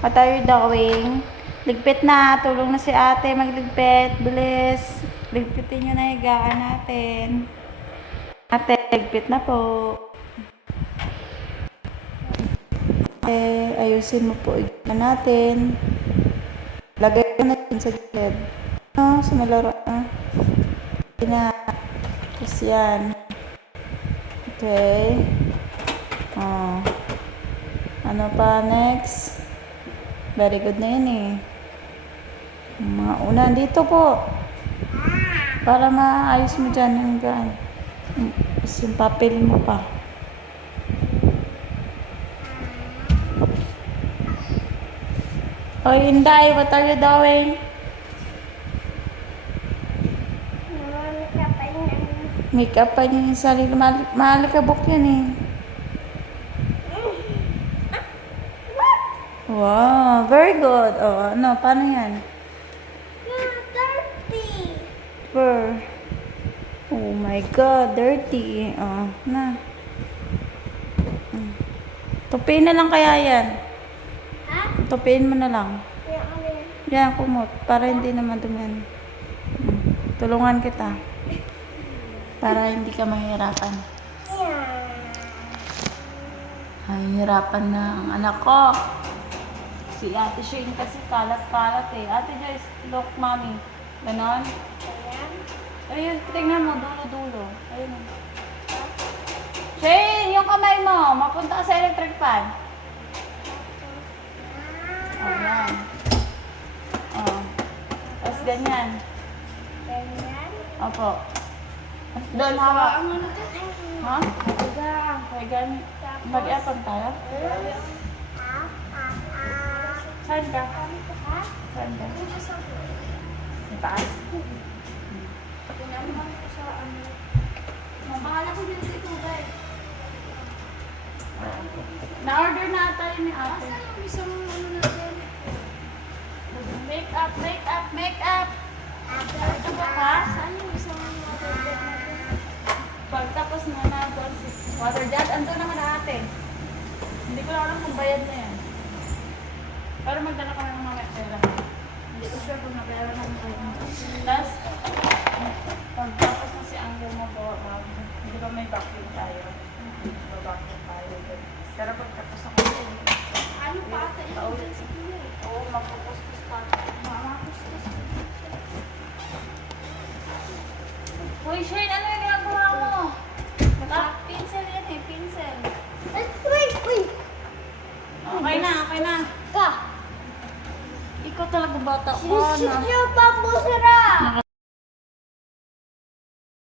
What are you doing? Ligpit na. Tulong na si ate magligpit. Bilis. Ligpitin nyo na higaan natin. Ate, ligpit na po. Ate, ayusin mo po higaan natin. Lagay ko natin sa gilid. No, sa malaro na. Hindi na. Tapos yan. Okay. Oh. Ano pa next? Very good na yun eh. Mga una dito po. Para maayos mo dyan yung gaan. Yung papel mo pa. Oh, Inday, what are you doing? Make-up pa niya yung sarili. Mahalikabok yan eh. Wow, very good. Oh, ano, paano yan? Dirty. Oh my God, dirty. Oh, na. Tupiin na lang kaya yan. Ha? Tupiin mo na lang. Yung Yan, kumot. Para hindi naman dumihan. Tulungan kita. Para hindi ka mahirapan. Ay, hirapan na ang anak ko. Si Ate Shane kasi kalat-kalat eh. Ate Joyce, look, mommy. Ganon. Ayun, tingnan mo, dulo-dulo. Ayun. Shane, yung kamay mo, mapunta ka sa electric fan. Ayan. Oh. Tapos ganyan. Opo. Doon hawak. Ha? May ganyan. Mag-epon tayo? Saan ka? Saan ka? Sa taas? Mabahala ko din sa tubig. Na-order na tayo ni ate. Saan yung isang ano natin? Make up, make up, make up! Ito ba ka? Saan yung isang water bed natin? Pagtapos na na doon si water jet, ando naman na ate. Hindi ko lang alam kung bayad na yan. Pero magdala ka na ng mga pera. Hindi ko sure kung napera na ng bayad. Tapos, pagtapos na si Angel mo po, hindi ba may vacuum tayo? Vacuum tayo. Pero pagtapos ako, Ano pa ata yung dyan sa kuya eh? oo, magpukuskus pa. Mamakuskus. Uy, Shane, ano yung ginagawa mo? Pinsel yan eh, pinsel. Uy! Okay na, okay na. Ka! Ikaw talaga bata ko, Sinisip na. niyo pa po sira!